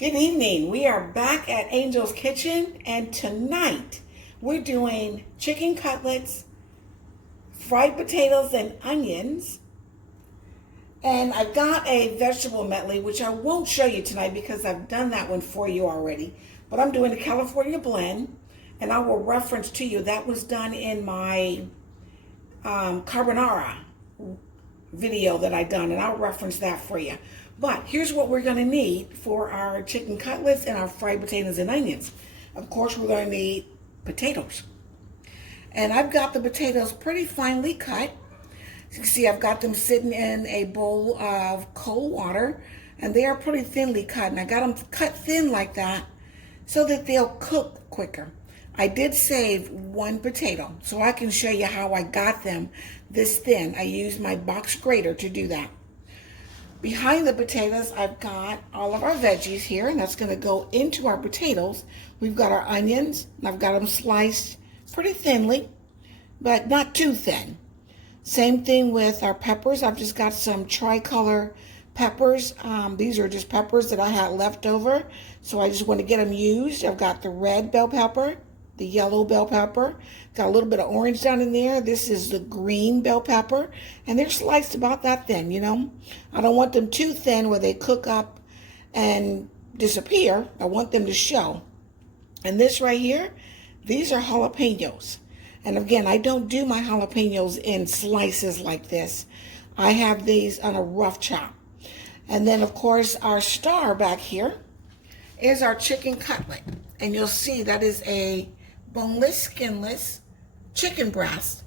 Good evening. We are back at Angel's Kitchen, and tonight we're doing chicken cutlets, fried potatoes and onions, and I've got a vegetable medley which I won't show you tonight because I've done that one for you already, but I'm doing a California blend, and I will reference to you that was done in my carbonara video that I done, and I'll reference that for you. But here's what we're going to need for our chicken cutlets and our fried potatoes and onions. Of course, we're going to need potatoes. And I've got the potatoes pretty finely cut. As you can see, I've got them sitting in a bowl of cold water, and they are pretty thinly cut. And I got them cut thin like that so that they'll cook quicker. I did save one potato, so I can show you how I got them this thin. I used my box grater to do that. Behind the potatoes, I've got all of our veggies here, and that's going to go into our potatoes. We've got our onions, and I've got them sliced pretty thinly, but not too thin. Same thing with our peppers. I've just got some tricolor peppers. These are just peppers that I had left over, so I just want to get them used. I've got the red bell pepper, the yellow bell pepper, got a little bit of orange down in there. This is the green bell pepper, and they're sliced about that thin, you know. I don't want them too thin where they cook up and disappear. I want them to show. And this right here, these are jalapenos. And again, I don't do my jalapenos in slices like this. I have these on a rough chop. And then, of course, our star back here is our chicken cutlet. And you'll see that is a boneless, skinless chicken breast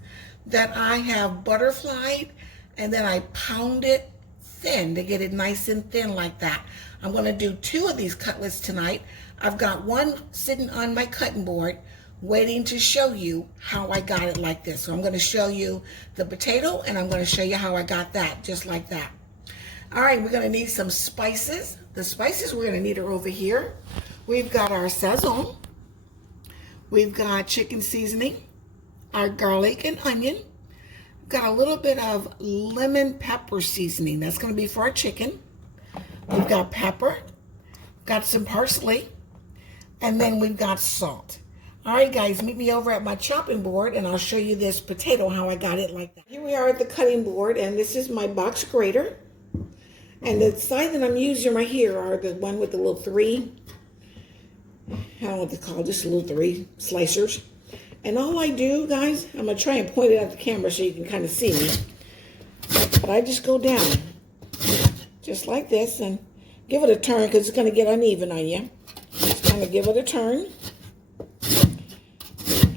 that I have butterflied, and then I pound it thin to get it nice and thin like that. I'm going to do 2 of these cutlets tonight. I've got one sitting on my cutting board waiting to show you how I got it like this. So I'm going to show you the potato, and I'm going to show you how I got that just like that. All right, we're going to need some spices. The spices we're going to need are over here. We've got our sazion. We've got chicken seasoning, our garlic and onion. We've got a little bit of lemon pepper seasoning. That's going to be for our chicken. We've got pepper, got some parsley, and then we've got salt. All right, guys, meet me over at my chopping board, and I'll show you this potato, how I got it like that. Here we are at the cutting board, and this is my box grater. And the side that I'm using right here are the one with the little 3, I don't know what they call it, just little 3 slicers. And all I do, guys, I'm going to try and point it at the camera so you can kind of see me. But I just go down, just like this, and give it a turn because it's going to get uneven on you. Just kind of give it a turn.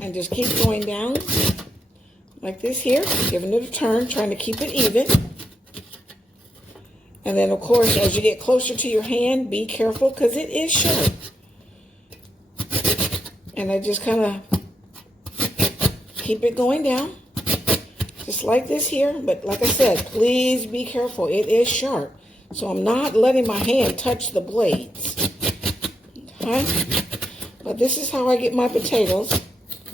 And just keep going down like this here, giving it a turn, trying to keep it even. And then, of course, as you get closer to your hand, be careful because it is sharp. And I just kind of keep it going down, just like this here. But like I said, please be careful. It is sharp. So I'm not letting my hand touch the blades. Okay? But this is how I get my potatoes,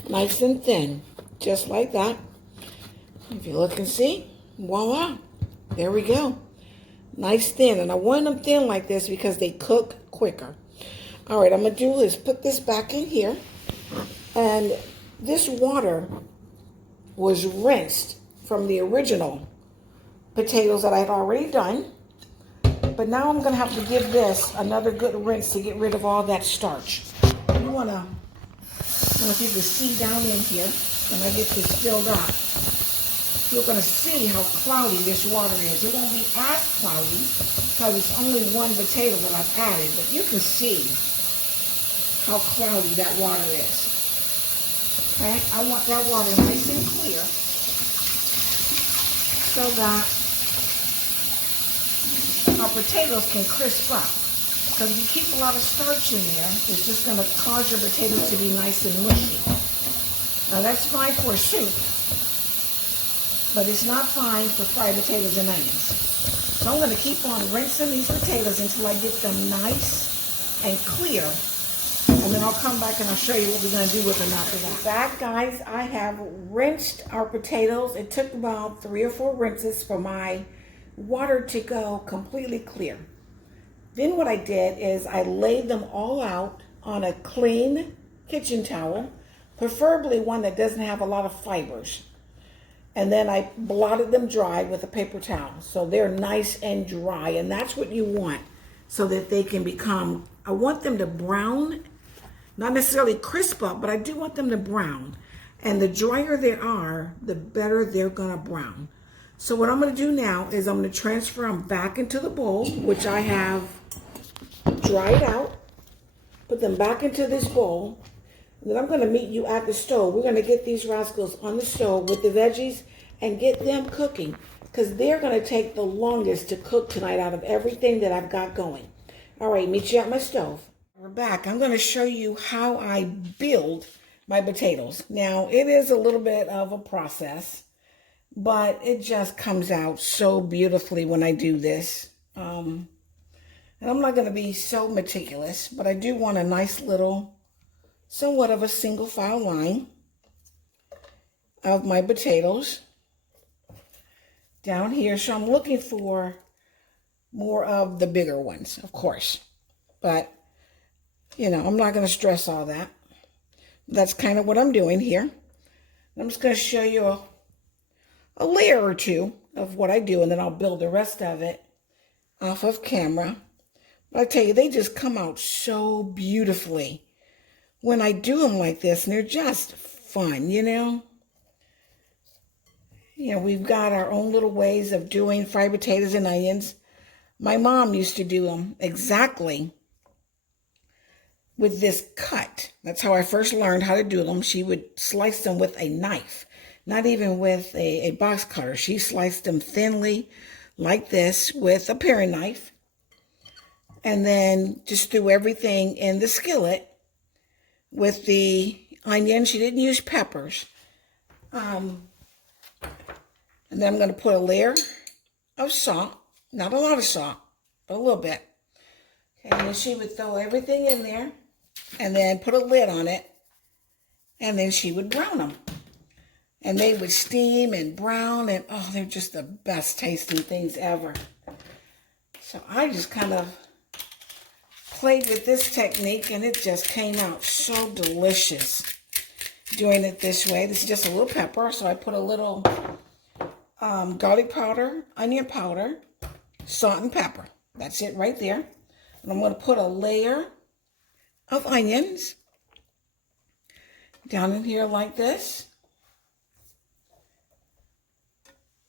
nice and thin, just like that. If you look and see, voila, there we go. Nice thin, and I want them thin like this because they cook quicker. All right, I'm going to do is put this back in here, and this water was rinsed from the original potatoes that I had already done, but now I'm going to have to give this another good rinse to get rid of all that starch. You want to, I don't know if you can see down in here when I get this filled up. You're going to see how cloudy this water is. It won't be as cloudy because it's only one potato that I've added, but you can see how cloudy that water is. Okay, I want that water nice and clear so that our potatoes can crisp up. Because if you keep a lot of starch in there, it's just going to cause your potatoes to be nice and mushy. Now that's fine for a soup, but it's not fine for fried potatoes and onions. So I'm going to keep on rinsing these potatoes until I get them nice and clear. And then I'll come back and I'll show you what we're going to do with them after that. Back, guys, I have rinsed our potatoes. It took about 3 or 4 rinses for my water to go completely clear. Then what I did is I laid them all out on a clean kitchen towel, preferably one that doesn't have a lot of fibers. And then I blotted them dry with a paper towel. So they're nice and dry, and that's what you want so that they can become, I want them to brown, not necessarily crisp up, but I do want them to brown. And the drier they are, the better they're gonna brown. So what I'm gonna do now is I'm gonna transfer them back into the bowl, which I have dried out. Put them back into this bowl. And then I'm gonna meet you at the stove. We're gonna get these rascals on the stove with the veggies and get them cooking, because they're gonna take the longest to cook tonight out of everything that I've got going. All right, meet you at my stove. We're back. I'm gonna show you how I build my potatoes. Now, it is a little bit of a process, but it just comes out so beautifully when I do this. And I'm not going to be so meticulous, but I do want a nice little, somewhat of a single file line of my potatoes down here. So I'm looking for more of the bigger ones, of course. But, you know, I'm not going to stress all that. That's kind of what I'm doing here. I'm just going to show you a layer or two of what I do, and then I'll build the rest of it off of camera. But I tell you, they just come out so beautifully when I do them like this, and they're just fun, you know. You know, we've got our own little ways of doing fried potatoes and onions. My mom used to do them exactly with this cut. That's how I first learned how to do them. She would slice them with a knife, not even with a box cutter. She sliced them thinly like this with a paring knife, and then just threw everything in the skillet with the onion. She didn't use peppers. And then I'm going to put a layer of salt, not a lot of salt, but a little bit. Okay, and then she would throw everything in there and then put a lid on it, and then she would brown them. And they would steam and brown, and oh, they're just the best tasting things ever. So I just kind of played with this technique, and it just came out so delicious doing it this way. This is just a little pepper, so I put a little garlic powder, onion powder, salt and pepper. That's it right there. And I'm going to put a layer of onions down in here like this,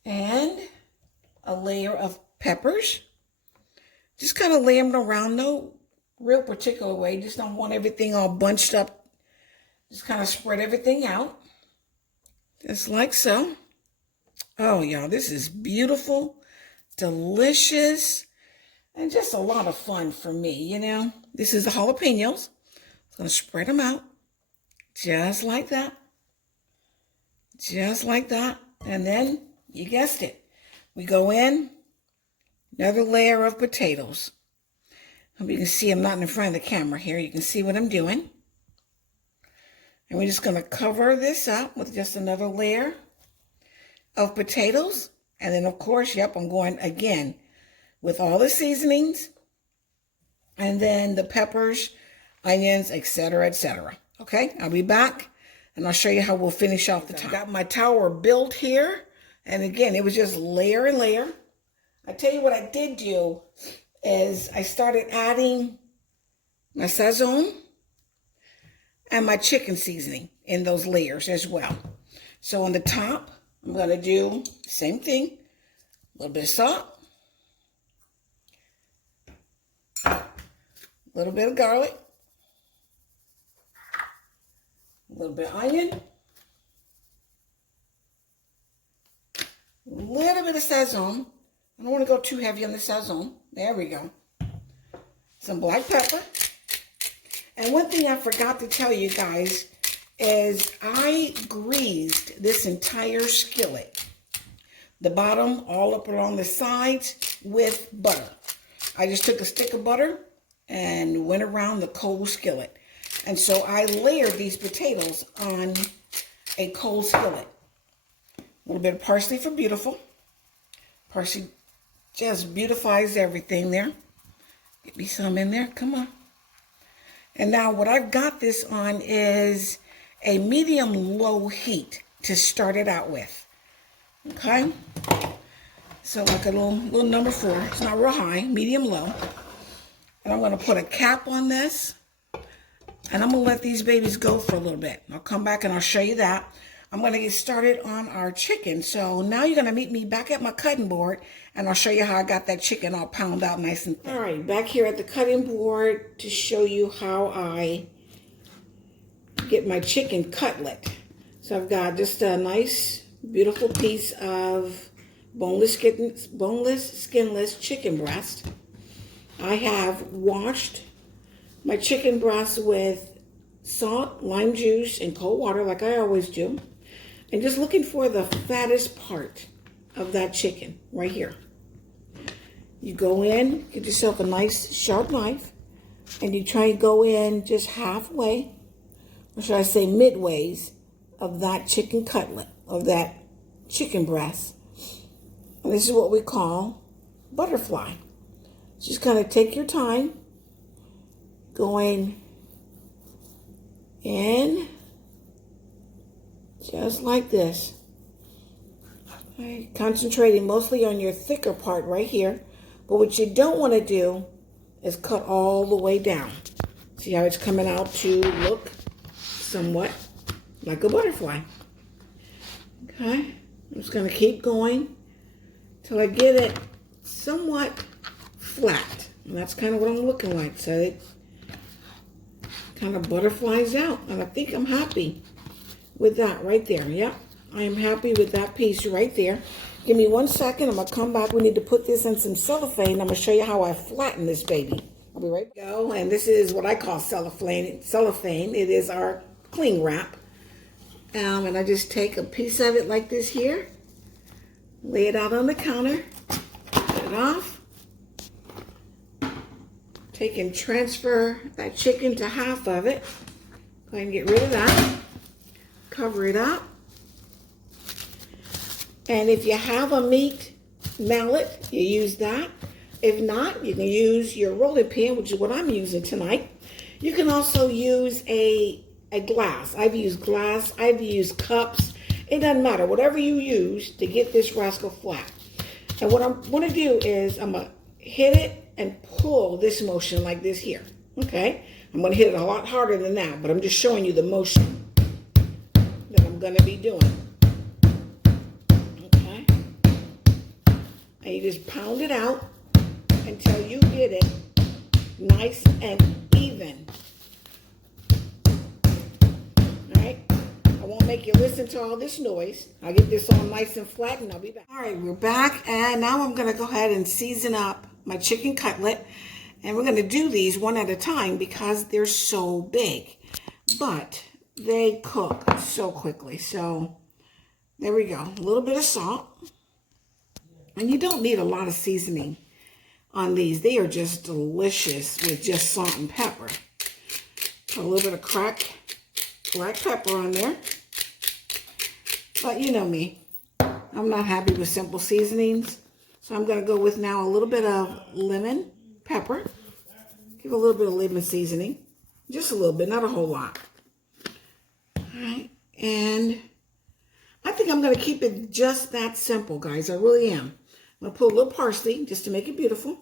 and a layer of peppers. Just kind of lay them around, no real particular way. Just don't want everything all bunched up. Just kind of spread everything out, just like so. Oh, y'all, this is beautiful, delicious, and just a lot of fun for me, you know. This is the jalapenos. I'm going to spread them out just like that. Just like that. And then, you guessed it, we go in, another layer of potatoes. Hope you can see I'm not in front of the camera here. You can see what I'm doing. And we're just going to cover this up with just another layer of potatoes. And then, of course, yep, I'm going again with all the seasonings, and then the peppers, onions, etc., etc. Okay, I'll be back, and I'll show you how we'll finish off the top. I got my tower built here, and again, it was just layer and layer. I tell you what I did do is I started adding my sazion and my chicken seasoning in those layers as well. So on the top, I'm going to do the same thing, a little bit of salt, a little bit of garlic, a little bit of onion, a little bit of sazion. I don't want to go too heavy on the sazion. There we go. Some black pepper. And one thing I forgot to tell you guys is I greased this entire skillet, the bottom all up along the sides, with butter. I just took a stick of butter and went around the cold skillet. And so I layered these potatoes on a cold skillet. A little bit of parsley for beautiful. Parsley just beautifies everything there. Get me some in there, come on. And now what I've got this on is a medium-low heat to start it out with, okay? So like a little number 4. It's not real high, medium-low. And I'm gonna put a cap on this, and I'm gonna let these babies go for a little bit. I'll come back and I'll show you that. I'm gonna get started on our chicken. So now you're gonna meet me back at my cutting board, and I'll show you how I got that chicken all pounded out nice and thin. All right, back here at the cutting board to show you how I get my chicken cutlet. So I've got just a nice, beautiful piece of boneless, skinless chicken breast. I have washed my chicken breast with salt, lime juice, and cold water like I always do. And just looking for the fattest part of that chicken right here. You go in, get yourself a nice sharp knife, and you try to go in just halfway, or should I say midways, of that chicken cutlet, of that chicken breast. And this is what we call butterfly. Just kind of take your time, going in, just like this. Okay, concentrating mostly on your thicker part right here. But what you don't want to do is cut all the way down. See how it's coming out to look somewhat like a butterfly. Okay, I'm just going to keep going till I get it somewhat flat. And that's kind of what I'm looking like. So it kind of butterflies out. And I think I'm happy with that right there. Yep, I am happy with that piece right there. Give me 1 second. I'm going to come back. We need to put this in some cellophane. I'm going to show you how I flatten this baby. I'll be right back. And this is what I call cellophane. It is our cling wrap. And I just take a piece of it like this here. Lay it out on the counter. Put it off. Take and transfer that chicken to half of it. Go ahead and get rid of that. Cover it up. And if you have a meat mallet, you use that. If not, you can use your rolling pin, which is what I'm using tonight. You can also use a glass. I've used glass. I've used cups. It doesn't matter. Whatever you use to get this rascal flat. And what I'm going to do is I'm going to hit it and pull this motion like this here. Okay? I'm going to hit it a lot harder than that, but I'm just showing you the motion that I'm going to be doing. Okay? And you just pound it out until you get it nice and even. Alright? I won't make you listen to all this noise. I'll get this all nice and flat and I'll be back. Alright, we're back, and now I'm going to go ahead and season up my chicken cutlet. And we're going to do these one at a time because they're so big. But they cook so quickly. So there we go. A little bit of salt. And you don't need a lot of seasoning on these. They are just delicious with just salt and pepper. A little bit of cracked black pepper on there. But you know me. I'm not happy with simple seasonings. So I'm going to go with now a little bit of lemon pepper. Give a little bit of lemon seasoning. Just a little bit, not a whole lot. All right. And I think I'm going to keep it just that simple, guys. I really am. I'm going to put a little parsley just to make it beautiful.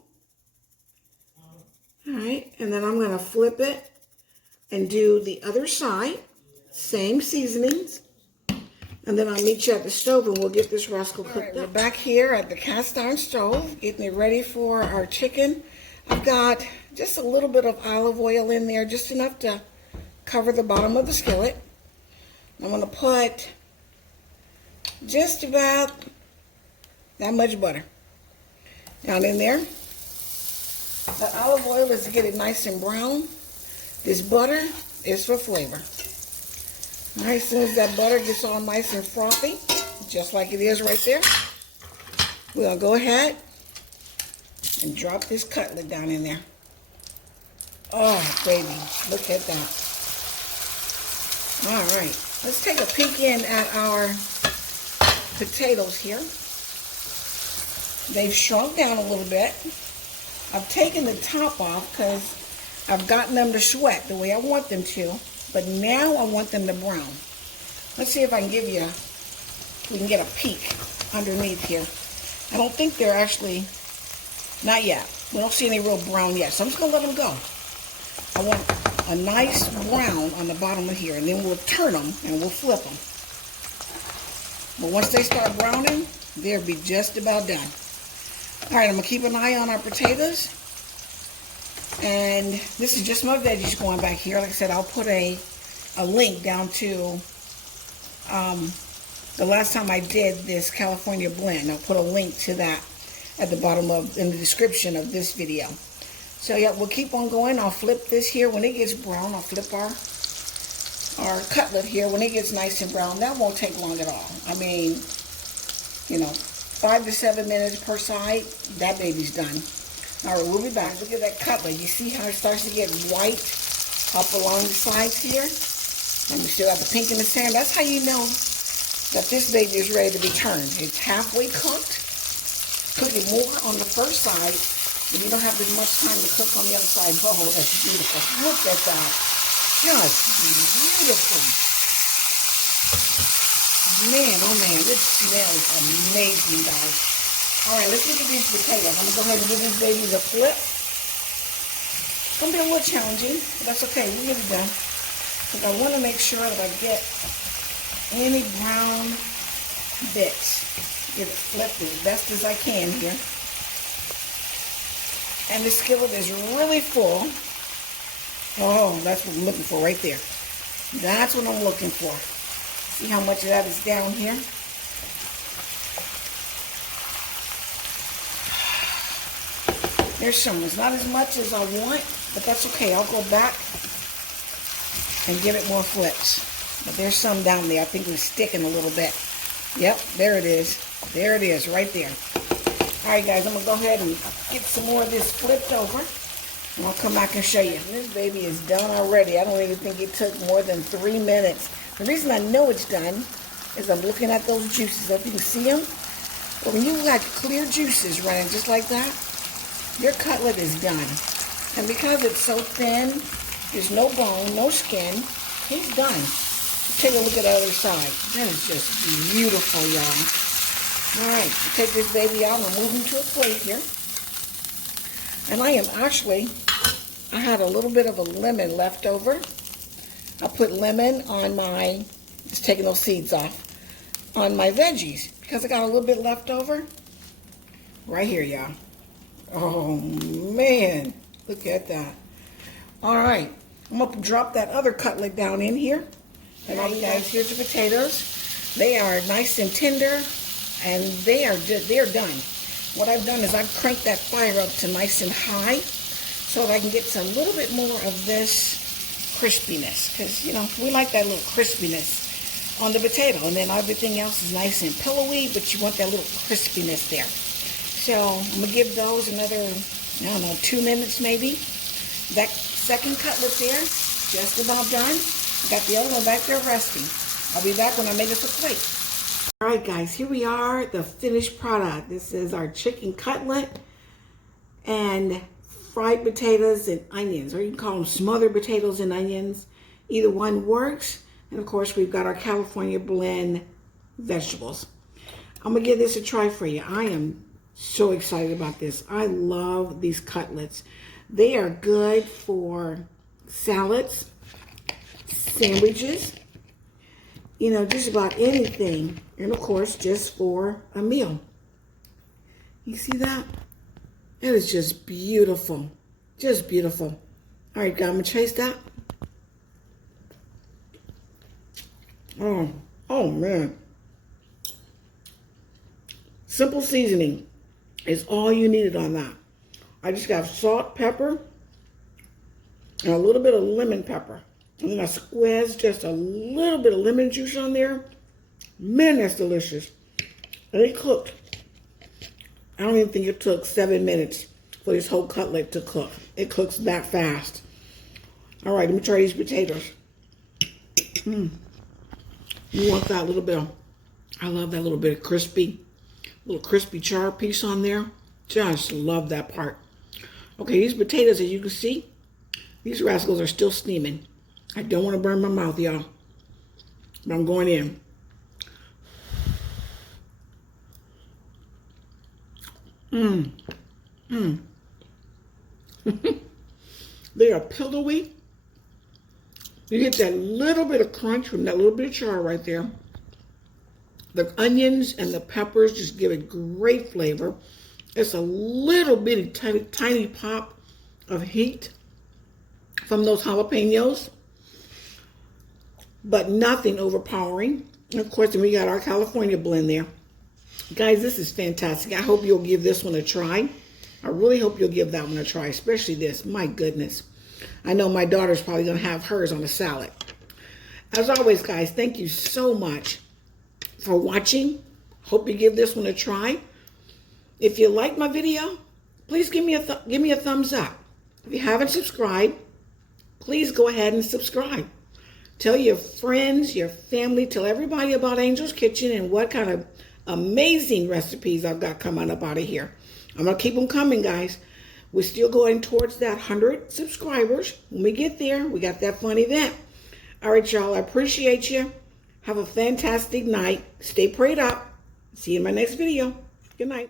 All right. And then I'm going to flip it and do the other side. Same seasonings. And then I'll meet you at the stove and we'll get this rascal cooked up. We're back here at the cast iron stove, getting it ready for our chicken. I've got just a little bit of olive oil in there, just enough to cover the bottom of the skillet. I'm going to put just about that much butter down in there. The olive oil is to get it nice and brown. This butter is for flavor. All right, as soon as that butter gets all nice and frothy, just like it is right there, we're going to go ahead and drop this cutlet down in there. Oh, baby, look at that. All right, let's take a peek in at our potatoes here. They've shrunk down a little bit. I've taken the top off because I've gotten them to sweat the way I want them to, but now I want them to brown. Let's see if I can give you, we can get a peek underneath here. I don't think they're actually, not yet. We don't see any real brown yet, so I'm just going to let them go. I want a nice brown on the bottom of here, and then we'll turn them and we'll flip them. But once they start browning, they'll be just about done. All right, I'm going to keep an eye on our potatoes. And this is just my veggies going back here. Like I said, I'll put a link down to the last time I did this California blend. I'll put a link to that at the bottom in the description of this video. So yeah, we'll keep on going. I'll flip this here. When it gets brown, I'll flip our cutlet here. When it gets nice and brown, that won't take long at all. I mean, you know, 5 to 7 minutes per side, that baby's done. All right, we'll be back. Look at that cutlet. You see how it starts to get white up along the sides here? And we still have the pink in the center. That's how you know that this baby is ready to be turned. It's halfway cooked. Cook it more on the first side, and you don't have as much time to cook on the other side. Oh, that's beautiful. Look at that. Just beautiful. Man, oh man, this smells amazing, guys. All right, let's look at these potatoes. I'm going to go ahead and give these babies a flip. It's going to be a little challenging, but that's okay. We'll get it done. Because I want to make sure that I get any brown bits. Get it flipped as best as I can here. And the skillet is really full. Oh, that's what I'm looking for right there. That's what I'm looking for. See how much of that is down here? There's some. It's not as much as I want, but that's okay. I'll go back and give it more flips. But there's some down there. I think it's sticking a little bit. Yep, there it is. There it is, right there. All right, guys, I'm going to go ahead and get some more of this flipped over, and I'll come back and show you. This baby is done already. I don't even think it took more than 3 minutes. The reason I know it's done is I'm looking at those juices. If you can see them, well, when you got clear juices running just like that, your cutlet is done. And because it's so thin, there's no bone, no skin, he's done. Take a look at the other side. That is just beautiful, y'all. All right, take this baby out and I'll move him to a plate here. And I had a little bit of a lemon left over. I put lemon on my, just taking those seeds off, on my veggies because I got a little bit left over. Right here, y'all. Oh, man. Look at that. All right. I'm going to drop that other cutlet down in here. And all you guys, here's the potatoes. They are nice and tender, and they're done. What I've done is I've cranked that fire up to nice and high so that I can get a little bit more of this crispiness. Because, you know, we like that little crispiness on the potato. And then everything else is nice and pillowy, but you want that little crispiness there. So I'm going to give those another, I don't know, 2 minutes maybe. That second cutlet there, just about done. Got the other one back there resting. I'll be back when I make us a plate. All right, guys, here we are, the finished product. This is our chicken cutlet and fried potatoes and onions, or you can call them smothered potatoes and onions. Either one works. And of course, we've got our California blend vegetables. I'm going to give this a try for you. I am so excited about this. I love these cutlets. They are good for salads, sandwiches, you know, just about anything. And of course, just for a meal. You see that? That is just beautiful. Just beautiful. All right, guys, I'm going to taste that. Oh man. Simple seasoning is all you needed on that. I just got salt, pepper, and a little bit of lemon pepper. And then I squeezed just a little bit of lemon juice on there. Man, that's delicious. And it cooked. I don't even think it took 7 minutes for this whole cutlet to cook. It cooks that fast. All right, let me try these potatoes. You want that little bit of, I love that little bit of little crispy char piece on there. Just love that part. Okay, these potatoes, as you can see, these rascals are still steaming. I don't want to burn my mouth, y'all. But I'm going in. They are pillowy. You get that little bit of crunch from that little bit of char right there. The onions and the peppers just give it great flavor. It's a little bitty tiny pop of heat from those jalapenos, but nothing overpowering. And of course, then we got our California blend there. Guys, this is fantastic. I hope you'll give this one a try. I really hope you'll give that one a try, especially this. My goodness. I know my daughter's probably going to have hers on a salad. As always, guys, thank you so much for watching. Hope you give this one a try. If you like my video, please give me a thumbs up. If you haven't subscribed, please go ahead and subscribe. Tell your friends, your family, tell everybody about Angel's Kitchen and what kind of amazing recipes I've got coming up out of here. I'm going to keep them coming, guys. We're still going towards that 100 subscribers. When we get there, we got that fun event. All right, y'all, I appreciate you. Have a fantastic night. Stay prayed up. See you in my next video. Good night.